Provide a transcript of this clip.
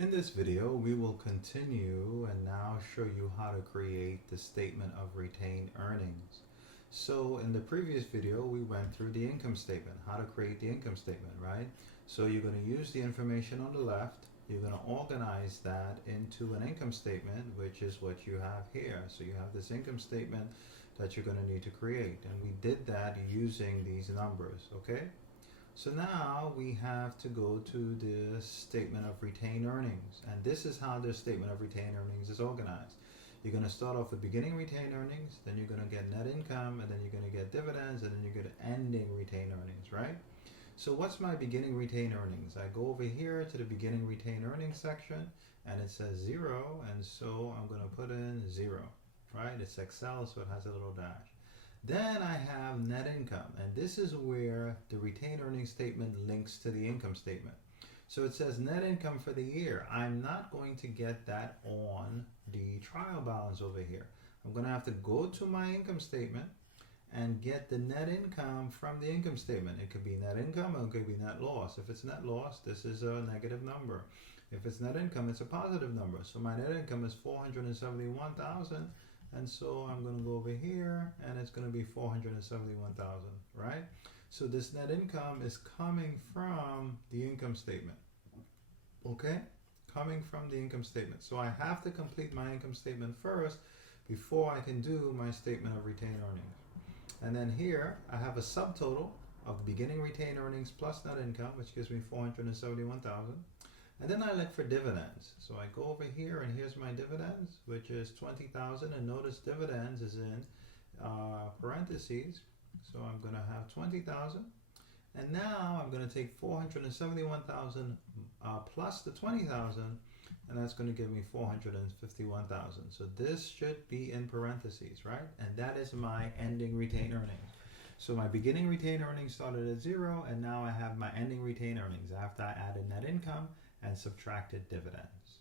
In this video, we will continue and now show you how to create the statement of retained earnings. So in the previous video, we went through the income statement, how to create the income statement, right? So you're going to use the information on the left. You're going to organize that into an income statement, which is what you have here. So you have this income statement that you're going to need to create. And we did that using these numbers, okay? So now we have to go to the statement of retained earnings. And this is how the statement of retained earnings is organized. You're going to start off with beginning retained earnings, then you're going to get net income, and then you're going to get dividends, and then you're going to ending retained earnings, right? So what's my beginning retained earnings? I go over here to the beginning retained earnings section, and it says 0, and so I'm going to put in 0, right? It's Excel, so it has a little dash. Then I have net income, and this is where the retained earnings statement links to the income statement. So it says net income for the year. I'm not going to get that on the trial balance over here. I'm going to have to go to my income statement and get the net income from the income statement. It could be net income or it could be net loss. If it's net loss, this is a negative number. If it's net income, it's a positive number. So my net income is 471,000. And so I'm going to go over here and it's going to be 471,000, right? So this net income is coming from the income statement, okay? Coming from the income statement. So I have to complete my income statement first before I can do my statement of retained earnings. And then here I have a subtotal of the beginning retained earnings plus net income, which gives me 471,000. And then I look for dividends. So I go over here and here's my dividends, which is 20,000. And notice dividends is in parentheses. So I'm going to have 20,000. And now I'm going to take 471,000 plus the 20,000. And that's going to give me 451,000. So this should be in parentheses, right? And that is my ending retained earnings. So my beginning retained earnings started at 0, and now I have my ending retained earnings after I added net income and subtracted dividends.